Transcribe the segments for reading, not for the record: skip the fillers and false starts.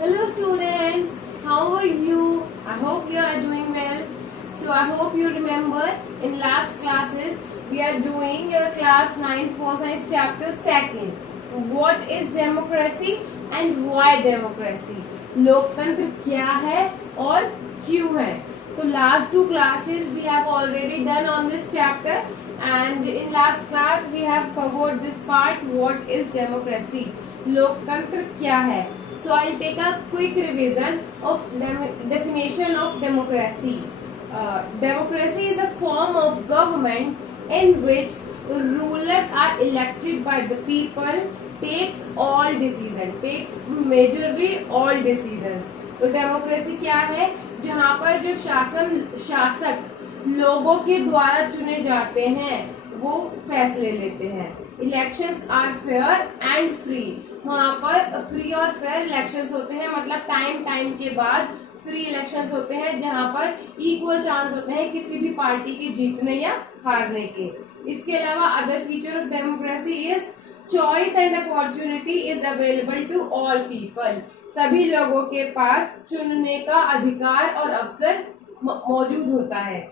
Hello students, how are you? I hope you are doing well. So I hope you remember in last classes we are doing your class 9th pol science chapter 2nd. What is democracy and why democracy? लोकतंत्र क्या है और क्यों है? So last two classes we have already done on this chapter and in last class we have covered this part, what is democracy? लोकतंत्र क्या है? So I'll take a quick revision of definition of democracy. Democracy is a form of government in which rulers are elected by the people, takes majorly all decisions. तो democracy क्या है? जहाँ पर जो शासक लोगों के द्वारा चुने जाते हैं वो फैसले लेते हैं. Elections are fair and free. वहाँ पर फ्री और फेयर इलेक्शंस होते हैं, मतलब टाइम के बाद फ्री इलेक्शंस होते हैं जहाँ पर इक्वल चांस होते हैं किसी भी पार्टी के जीतने या हारने के. इसके अलावा other feature of democracy is choice and opportunity is available to all people. सभी लोगों के पास चुनने का अधिकार और अवसर मौजूद होता है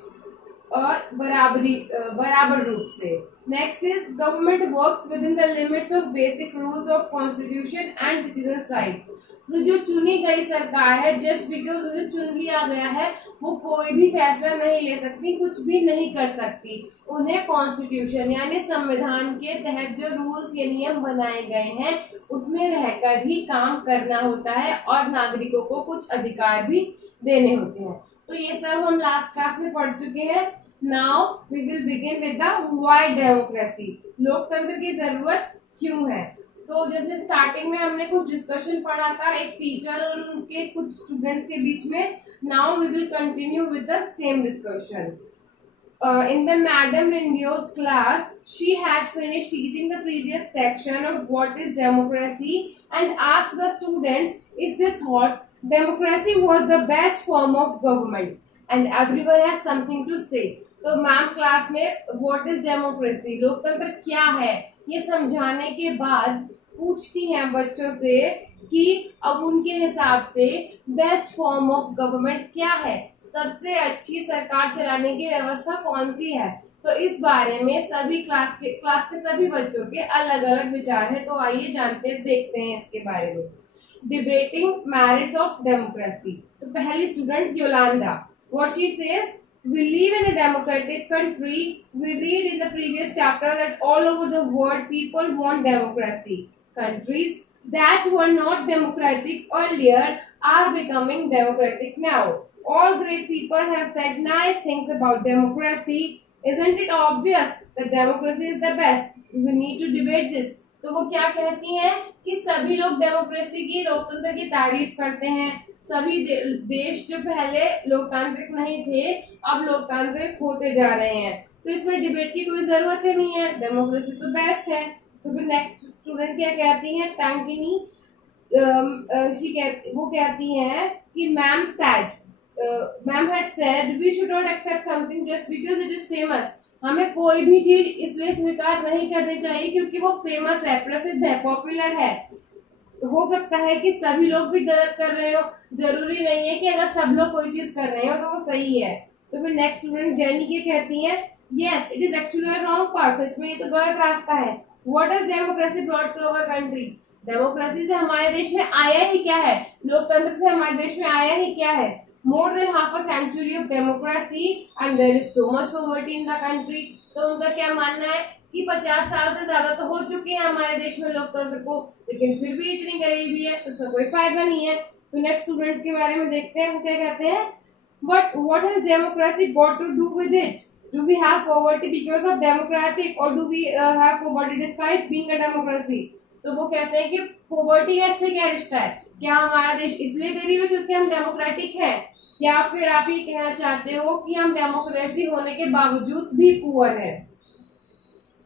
और बराबर रूप से. Next is government works with in the limits of basic rules of constitution and citizens right. तो जो चुनी गई सरकार है, जस्ट बिकॉज उन्हें चुन लिया गया है, वो कोई भी फैसला नहीं ले सकती, कुछ भी नहीं कर सकती. उन्हें कॉन्स्टिट्यूशन यानी संविधान के तहत जो रूल्स या नियम बनाए गए हैं उसमें रहकर ही काम करना होता है और नागरिकों को कुछ अधिकार भी देने होते हैं. तो ये सब हम लास्ट क्लास में पढ़ चुके हैं. Now we will begin with the why democracy. लोकतंत्र की जरूरत क्यों है? तो जैसे स्टार्टिंग में हमने कुछ डिस्कशन पढ़ा था एक टीचर और उनके कुछ स्टूडेंट्स के बीच में. Now we will continue with the same discussion. In the Madam Rindio's class, she had finished teaching the previous section of what is democracy and asked the students if they thought democracy was the best form of government. And everyone has something to say. तो ma'am class में what is democracy, लोकतंत्र क्या है, ये समझाने के बाद पूछती हैं बच्चों से कि अब उनके हिसाब से बेस्ट फॉर्म ऑफ गवर्नमेंट क्या है, सबसे अच्छी सरकार चलाने की व्यवस्था कौन सी है. तो इस बारे में सभी क्लास के सभी बच्चों के अलग अलग विचार हैं. तो आइए देखते हैं इसके बारे में. Debating merits of democracy. तो पहली student Yolanda, what she says, we live in a democratic country. We read in the previous chapter that all over the world people want democracy. Countries that were not democratic earlier are becoming democratic now. All great people have said nice things about democracy. Isn't it obvious that democracy is the best? We need to debate this. तो वो क्या कहती हैं कि सभी लोग democracy की, लोकतंत्र की तारीफ करते हैं. सभी देश जो पहले लोकतांत्रिक नहीं थे अब लोकतांत्रिक होते जा रहे हैं. तो इसमें डिबेट की कोई जरूरत ही नहीं है, डेमोक्रेसी तो बेस्ट है. तो फिर नेक्स्ट स्टूडेंट क्या कहती हैं, तांकिनी, वो कहती हैं कि ma'am had said we should not accept something just because it is famous. हमें कोई भी चीज इसलिए स्वीकार नहीं करनी चाहिए क्योंकि वो फेमस है, प्रसिद्ध है, पॉपुलर है. हो सकता है कि सभी लोग भी गलत कर रहे हो, जरूरी नहीं है कि अगर सब लोग कोई चीज कर रहे हो तो वो सही है. तो फिर नेक्स्ट स्टूडेंट जेनी के कहती हैं, yes it is actually a wrong path. सच में ये तो गलत रास्ता है. What is democracy brought to our country. Democracy से हमारे देश में आया ही क्या है, लोकतंत्र से हमारे देश में आया ही क्या है. More than half a century of democracy and there is so much poverty in the country. तो उनका क्या मानना है कि 50 साल से ज्यादा तो हो चुके हैं हमारे देश में लोकतंत्र को, लेकिन फिर भी इतनी गरीबी है तो उसका कोई फायदा नहीं है. तो नेक्स्ट स्टूडेंट के बारे में देखते हैं, वो क्या कहते हैं, but what has democracy got to do with it. Do we have poverty because of democratic और do we have poverty despite being a democracy. तो वो कहते हैं कि पॉवर्टी इससे क्या रिश्ता है, क्या हमारा देश इसलिए गरीब है क्योंकि हम डेमोक्रेटिक हैं, या फिर आप ये कहना चाहते हो कि हम डेमोक्रेसी होने के बावजूद भी पुअर है.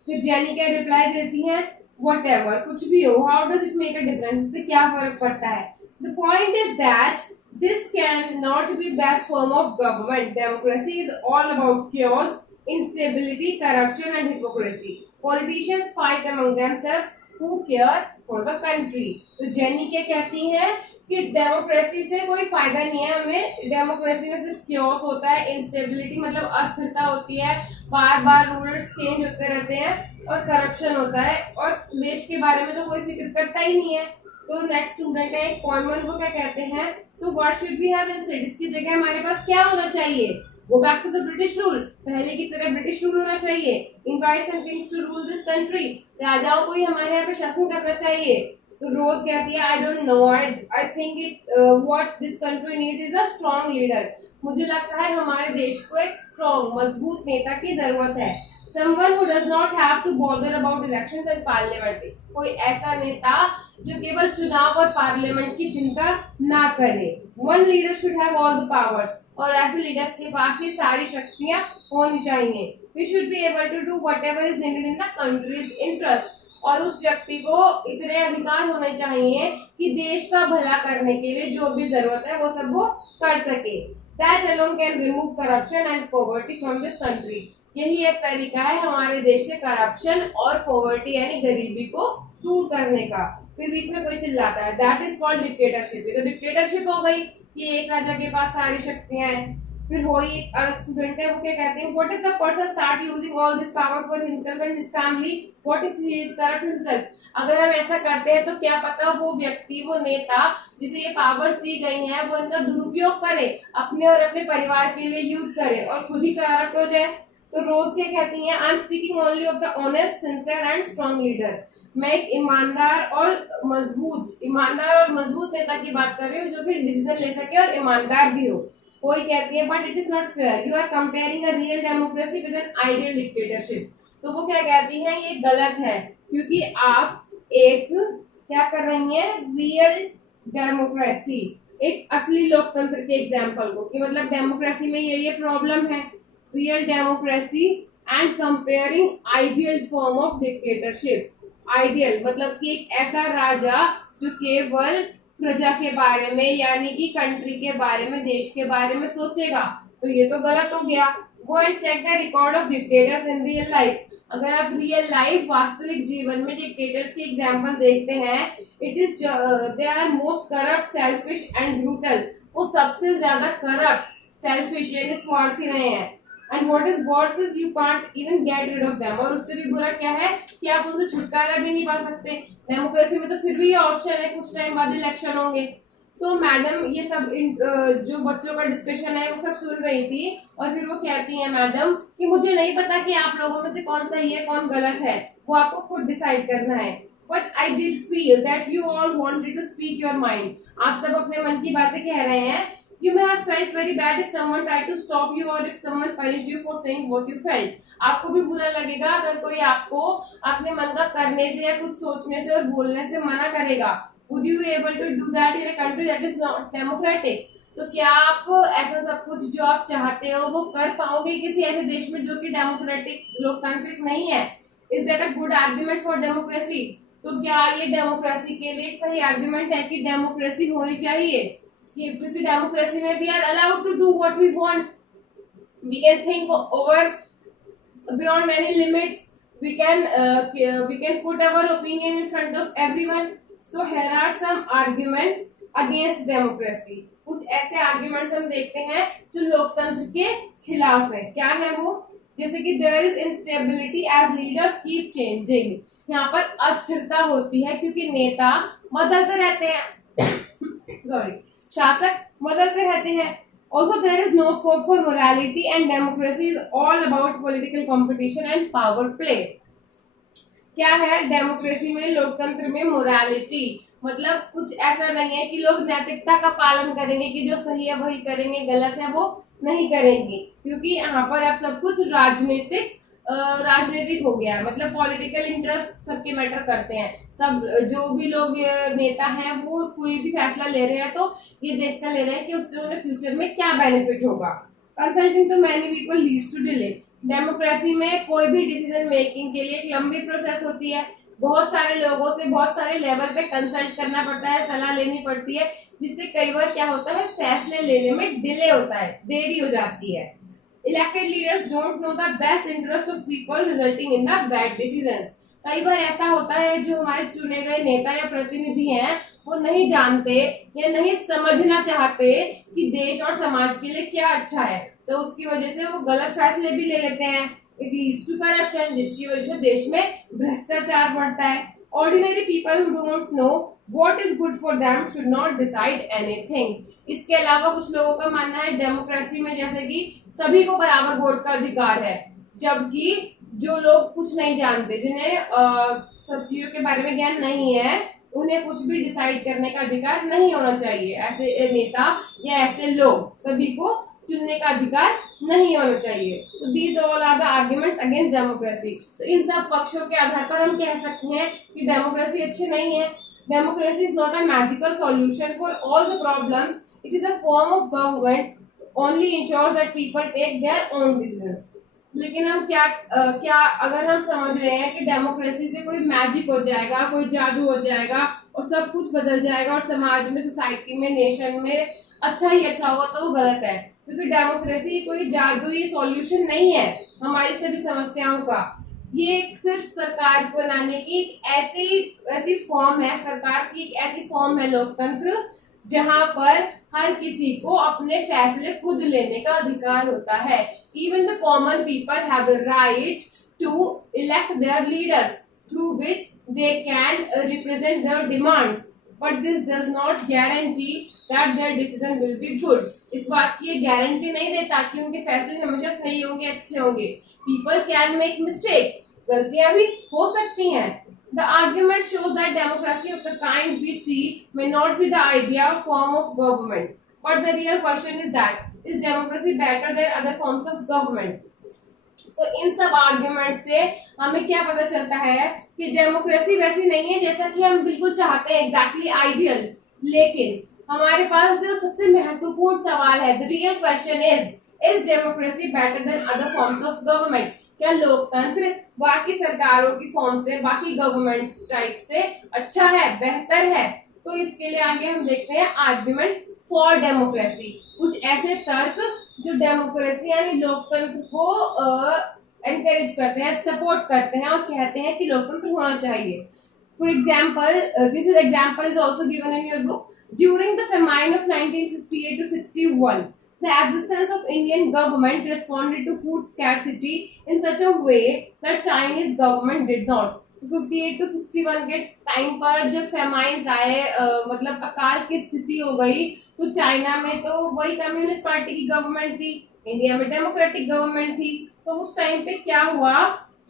फिर जेनी क्या रिप्लाई देती हैं, whatever, कुछ भी हो, how does it make a difference, इससे क्या फर्क पड़ता है. The point is that this can not be best form of government. Democracy is all about chaos, instability, corruption and hypocrisy. Politicians fight among themselves who care for the country. तो jenny क्या कहती हैं कि democracy से कोई फायदा नहीं है हमें। डेमोक्रेसी में सिर्फ क्योस होता है, इंस्टेबिलिटी मतलब अस्थिरता होती है, बार बार रूलर्स चेंज होते रहते हैं और करप्शन होता है, और देश के बारे में तो कोई फिक्र करता ही नहीं है। तो नेक्स्ट स्टूडेंट है कॉमन, वो क्या कहते हैं, so what should we have instead, इसकी जगह हमारे पास क्या होना चाहिए, go back to the British rule, पहले की तरह ब्रिटिश रूल होना चाहिए। Invite some kings to rule this country, राजाओं को ही हमारे यहाँ पे शासन करना चाहिए। तो रोज कहती है I don't know, I think it what this country need is a strong leader, मुझे लगता है हमारे देश को एक स्ट्रॉन्ग मजबूत नेता की जरूरत है। Someone who does not have to bother about elections and parliament, कोई ऐसा नेता जो केवल चुनाव और पार्लियामेंट की चिंता ना करे। One leader should have all the powers, और ऐसे लीडर्स के पास ही सारी शक्तियां होनी चाहिए। We should be able to do whatever is needed in the country's interest, और उस व्यक्ति को इतने अधिकार होने चाहिए कि देश का भला करने के लिए जो भी जरूरत है वो सब वो कर सके। That alone can remove corruption and poverty from this country, यही एक तरीका है हमारे देश से करप्शन और पॉवर्टी यानी गरीबी को दूर करने का। फिर बीच में कोई चिल्लाता है, दैट इज कॉल्ड डिक्टेटरशिप, ये तो डिक्टेटरशिप हो गई कि एक राजा के पास सारी शक्तियां हैं। फिर वही एक अलग स्टूडेंट है, वो क्या कहते हैं, what if the person start using all this power for himself and his family, what if he is corrupt himself, अगर हम ऐसा करते हैं तो क्या पता वो व्यक्ति, वो नेता जिसे ये पावर्स दी गई हैं, वो इनका दुरुपयोग करे, अपने और अपने परिवार के लिए यूज करे और खुद ही करप्ट हो जाए। तो रोज क्या कहती हैं, I am speaking only of the honest, sincere and strong leader, मैं एक ईमानदार और मजबूत नेता की बात कर रही हूँ जो कि डिसीजन ले सके और ईमानदार भी हो। कोई कहती है but it is not fair, you are comparing a real democracy with an ideal dictatorship, तो वो क्या कहती हैं ये गलत है, क्योंकि आप एक क्या कर रही हैं, रियल डेमोक्रेसी, एक असली लोकतंत्र के एग्जाम्पल को, कि मतलब डेमोक्रेसी में ये प्रॉब्लम है, real democracy and comparing ideal form of dictatorship. Ideal मतलब कि एक ऐसा राजा जो केवल प्रजा के बारे में यानी कि कंट्री के बारे में, देश के बारे में सोचेगा, तो ये तो गलत हो गया। Go and check the record of dictators in real life, अगर आप रियल लाइफ वास्तविक जीवन में डिक्टेटर्स के एग्जाम्पल देखते हैं, it is they are most corrupt, selfish and brutal, वो सबसे ज्यादा करप्ट, सेल्फिश यानी स्वार्थी रहे हैं। And what is worse is you can't even get rid of them, और उससे भी बुरा क्या है कि आप उनसे छुटकारा भी नहीं पा सकते। डेमोक्रेसी में तो फिर भी ये ऑप्शन है, कुछ टाइम बाद इलेक्शन होंगे। तो मैडम ये सब जो बच्चों का डिस्कशन है वो सब सुन रही थी, और फिर वो कहती है मैडम कि मुझे नहीं पता कि आप लोगों में से कौन सही है कौन गलत है, वो आपको खुद डिसाइड करना है, but I did feel that you all wanted to speak your mind, आप सब अपने मन की बातें कह रहे हैं। You may have felt very bad if someone tried to stop you or if someone punished you for saying what you felt. आपको भी बुरा लगेगा अगर कोई आपको अपने मन का करने से या कुछ सोचने से और बोलने से मना करेगा। Would you be able to do that in a country that is not democratic? तो क्या आप ऐसा सब कुछ जो आप चाहते हो वो कर पाओगे किसी ऐसे देश में जो कि डेमोक्रेटिक लोकतांत्रिक नहीं है? Is that a good argument for democracy? तो क्या ये डेमोक्रेसी के लिए एक सही आर्ग्यूमेंट है कि डेमोक्रेसी होनी चाहिए? क्योंकि डेमोक्रेसी में we are allowed to do what we want, we can think over beyond any limits, we can put our opinion in front of everyone. So here are some arguments against democracy, कुछ ऐसे arguments हम देखते हैं जो लोकतंत्र के खिलाफ है। क्या है वो? जैसे कि there is instability as leaders keep changing, यहाँ पर अस्थिरता होती है क्योंकि नेता बदलते रहते हैं सॉरी शासक बदलते रहते हैं। Also there is no scope for morality and democracy is all about political competition and power play. क्या है डेमोक्रेसी में, लोकतंत्र में मोरालिटी मतलब कुछ ऐसा नहीं है कि लोग नैतिकता का पालन करेंगे कि जो सही है वही करेंगे, गलत है वो नहीं करेंगे, क्योंकि यहाँ पर अब सब कुछ राजनीतिक हो गया है, मतलब पॉलिटिकल इंटरेस्ट सबके मैटर करते हैं। सब जो भी लोग नेता हैं वो कोई भी फैसला ले रहे हैं तो ये देखकर ले रहे हैं कि उससे उन्हें फ्यूचर में क्या बेनिफिट होगा। Consulting too many people leads to delay, democracy में कोई भी डिसीजन मेकिंग के लिए एक लंबी प्रोसेस होती है, बहुत सारे लोगों से बहुत सारे लेवल पे कंसल्ट करना पड़ता है, सलाह लेनी पड़ती है, जिससे कई बार क्या होता है फैसले लेने में डिले होता है, देरी हो जाती है। Elected leaders don't know the best interest of people resulting in the bad decisions. कई बार ऐसा होता है जो हमारे चुने गए नेता या प्रतिनिधि हैं वो नहीं जानते या नहीं समझना चाहते कि देश और समाज के लिए क्या अच्छा है, तो उसकी वजह से वो गलत फैसले भी ले लेते हैं। इट लीड्स टू करप्शन, जिसकी वजह से देश में भ्रष्टाचार बढ़ता है। Ordinary people who don't know what is good for them should not decide anything. इसके अलावा कुछ लोगों का मानना है डेमोक्रेसी में जैसे कि सभी को बराबर वोट का अधिकार है, जबकि जो लोग कुछ नहीं जानते, जिन्हें सब चीजों के बारे में ज्ञान नहीं है, उन्हें कुछ भी डिसाइड करने का अधिकार नहीं होना चाहिए। ऐसे नेता या ऐसे लोग सभी को चुनने का अधिकार नहीं होना चाहिए। तो these all are the argument against democracy. तो इन सब पक्षों के आधार पर हम कह सकते हैं कि डेमोक्रेसी अच्छी नहीं है। Democracy is not a magical solution for all the problems. It is a form of government only ensures that people take their own decisions. लेकिन हम क्या अगर हम समझ रहे हैं कि डेमोक्रेसी से कोई मैजिक हो जाएगा, कोई जादू हो जाएगा और सब कुछ बदल जाएगा और समाज में, सोसाइटी में, नेशन में अच्छा ही अच्छा होगा, तो वो गलत है। क्योंकि डेमोक्रेसी कोई जादुई सॉल्यूशन नहीं है हमारी सभी समस्याओं का। ये सिर्फ सरकार को बनाने की एक ऐसी फॉर्म है, सरकार की एक ऐसी फॉर्म है लोकतंत्र, जहां पर हर किसी को अपने फैसले खुद लेने का अधिकार होता है। Even the common people have the right to elect their leaders through which they can represent their demands, but this does not guarantee that their decision will be good. इस बात की ये गारंटी नहीं देता कि उनके फैसले हमेशा सही होंगे, अच्छे होंगे। People can make mistakes, गलतियां भी हो सकती हैं। The argument shows that democracy of the kind we see may not be the ideal form of government, but the real question is that is democracy better than other forms of government? तो इन सब argument से हमें क्या पता चलता है कि डेमोक्रेसी वैसी नहीं है जैसा कि हम बिल्कुल चाहते हैं, एग्जैक्टली आइडियल। लेकिन हमारे पास जो सबसे महत्वपूर्ण सवाल है, the real question is democracy better than other forms of government? क्या लोकतंत्र बाकी सरकारों की फॉर्म से, बाकी गवर्नमेंट टाइप से अच्छा है, बेहतर है? तो इसके लिए आगे हम देखते हैं आर्ग्यूमेंट फॉर डेमोक्रेसी। कुछ ऐसे तर्क जो डेमोक्रेसी यानी लोकतंत्र को एनकरेज करते हैं, सपोर्ट करते हैं और कहते हैं कि लोकतंत्र होना चाहिए। For example, this is example is also given in your book. During the famine of 1958 to 61, the existence of Indian government responded to food scarcity in such a way that Chinese government did not. 58 to 61 के time पर जब फेमाइन्स आए, मतलब अकाल की स्थिति हो गई, तो चाइना में तो वही कम्युनिस्ट पार्टी की गवर्नमेंट थी, इंडिया में डेमोक्रेटिक गवर्नमेंट थी। तो उस टाइम पे क्या हुआ,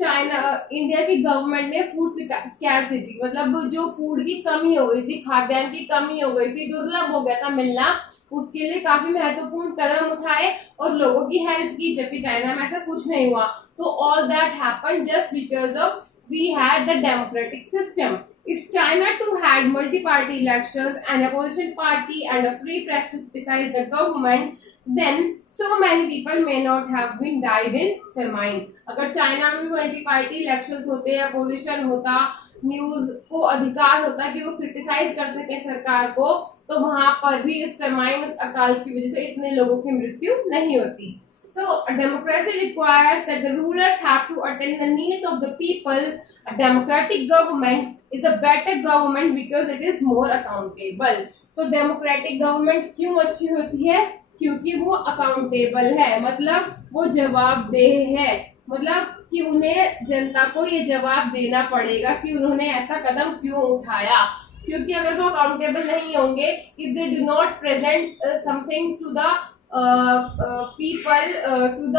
इंडिया की गवर्नमेंट ने फूड स्कैरसिटी, मतलब जो फूड की कमी हो गई थी, खाद्यान्न की कमी हो गई थी, दुर्लभ हो गया था मिलना, उसके लिए काफी महत्वपूर्ण कदम उठाए और लोगों की हेल्प की, जबकि चाइना में ऐसा कुछ नहीं हुआ। तो all that happened just because of we had the democratic system. If China too had multi-party elections, an opposition party and a free press to criticize the government, then so many people may not have been died in famine. अगर China में भी multi-party elections होते, opposition होता, news को अधिकार होता कि वो क्रिटिसाइज कर सके सरकार को, तो वहां पर भी इस फेमाइन, उस अकाल की वजह से इतने लोगों की मृत्यु नहीं होती। So, a democracy requires that the rulers have to attend the needs of the people. A democratic government is a better government because it is more accountable. तो democratic government क्यों अच्छी होती है? क्योंकि वो accountable है, मतलब वो जवाबदेह है, मतलब कि उन्हें जनता को ये जवाब देना पड़ेगा कि उन्होंने ऐसा कदम क्यों उठाया। क्योंकि अगर वो अकाउंटेबल नहीं होंगे, if they do not present something to the people, to the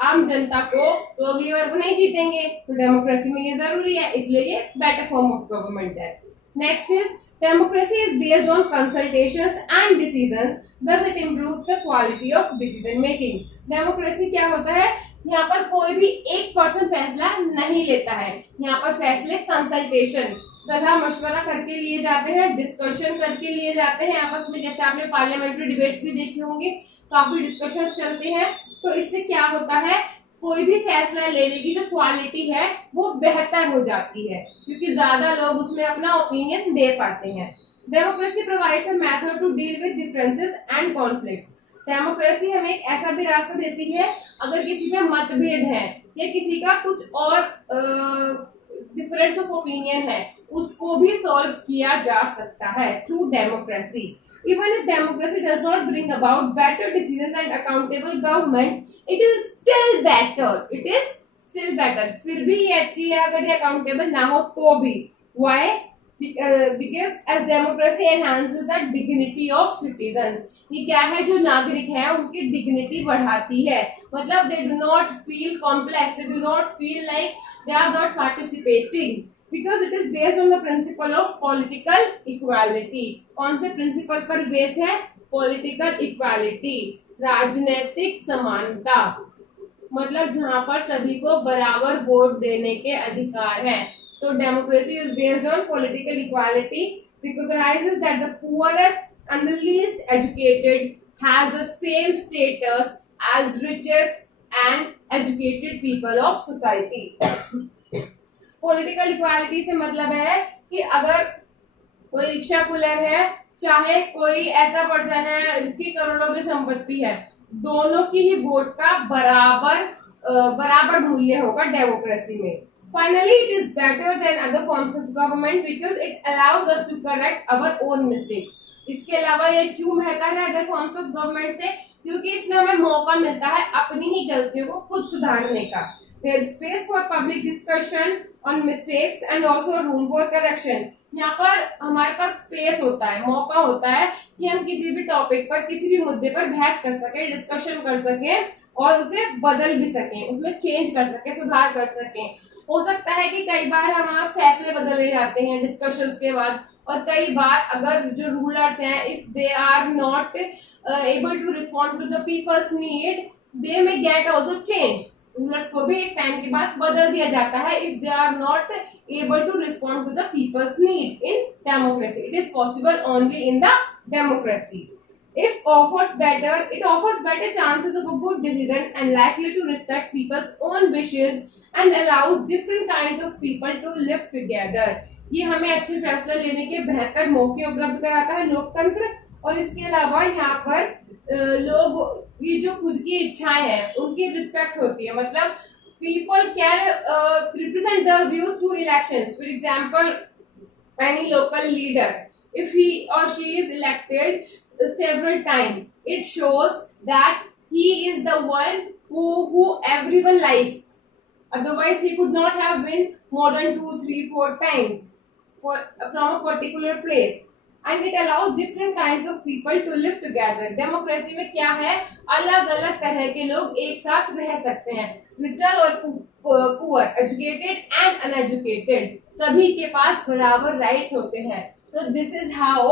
आम जनता को, तो अगली बार वो नहीं जीतेंगे। तो डेमोक्रेसी में ये जरूरी है, इसलिए ये बेटर फॉर्म ऑफ गवर्नमेंट है। Next is democracy is based on consultations and decisions, thus it improves the quality of decision making. Democracy क्या होता है, यहाँ पर कोई भी एक पर्सन फैसला नहीं लेता है, यहाँ पर फैसले कंसल्टेशन, सलाह मशवरा करके लिए जाते हैं, डिस्कशन करके लिए जाते हैं आपस में। जैसे आपने पार्लियामेंट्री डिबेट्स भी देखे होंगे, काफी डिस्कशन चलते हैं। तो इससे क्या होता है, कोई भी फैसला लेने की जो क्वालिटी है वो बेहतर हो जाती है, क्योंकि ज्यादा लोग उसमें अपना ओपिनियन दे पाते हैं। Democracy provides a method to deal with differences and conflicts. Democracy हमें एक ऐसा भी रास्ता देती है, अगर किसी में मतभेद है या किसी का कुछ और डिफरेंस ऑफ ओपिनियन है उसको भी सॉल्व किया जा सकता है through democracy. Even if democracy does not bring about better decisions and accountable government, it is still better. It is still better. फिर भी ये अच्छी है अगर ये accountable ना हो तो भी. Why? Because as democracy enhances the dignity of citizens. ये क्या है, जो नागरिक हैं उनकी dignity बढ़ाती है. मतलब they do not feel complex. They do not feel like they are not participating. Because it is based on the principle of political equality. कौन से प्रिंसिपल पर बेस है? Political equality, राजनीतिक समानता. मतलब जहां पर सभी को बराबर वोट देने के अधिकार हैं. तो democracy is based on political equality, recognizes that the poorest and the least educated has the same status as richest and educated people of society. Political equality से मतलब है कि अगर कोई रिक्शा पुलर है, चाहे कोई ऐसा पर्सन है जिसकी करोड़ों की संपत्ति है, दोनों की ही वोट का बराबर मूल्य होगा डेमोक्रेसी में. Finally it is better than other forms of government because it allows us to correct our own mistakes. इसके अलावा ये क्यों बेहतर है अदर फॉर्म्स ऑफ गवर्नमेंट से? क्योंकि इसमें हमें मौका मिलता है अपनी ही गलतियों को खुद सुधारने का. There is space for public discussion on mistakes and also room for correction. यहाँ पर हमारे पास स्पेस होता है, मौका होता है कि हम किसी भी टॉपिक पर, किसी भी मुद्दे पर बहस कर सकें, डिस्कशन कर सकें और उसे बदल भी सकें, उसमें चेंज कर सकें, सुधार कर सकें. हो सकता है कि कई बार हमारे फैसले बदले जाते हैं डिस्कशंस के बाद, और कई बार अगर जो रूलर्स हैं if they are not able to respond to the people's need, they may get also change. Rulers को भी एक टाइम के बाद बदल दिया जाता है if they are not able to respond to the people's need in democracy. It is possible only in the democracy. It offers better chances of a good decision and likely to respect people's own wishes and allows different kinds of people to live together. ये हमें अच्छे फैसले लेने के बेहतर मौके उपलब्ध कराता है लोकतंत्र. और इसके अलावा यहाँ पर लोग ये जो खुद की इच्छाएं हैं उनकी रिस्पेक्ट होती है. मतलब people can represent their views through elections. For example, any local leader, if he or she is elected several times, it shows that he is the one who everyone likes. Otherwise, he could not have win more than 2, 3, 4 times from a particular place. And it allows different kinds of people to live together. Democracy में क्या है, अलग अलग तरह के लोग एक साथ रह सकते हैं. रिचर और पुअर, एजुकेटेड एंड अनएजुकेटेड, सभी के पास बराबर राइट्स होते हैं. So this is how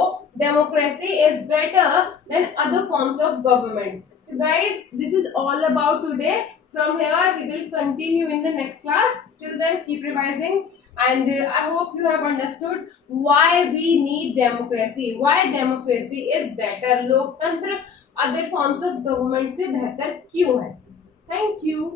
democracy is better than other forms of government. So guys, this is all about today. From here we will continue in the next class. Till then, keep revising. And I hope you have understood why we need democracy, why democracy is better. लोकतंत्र other forms of government से बेहतर क्यों है. Thank you.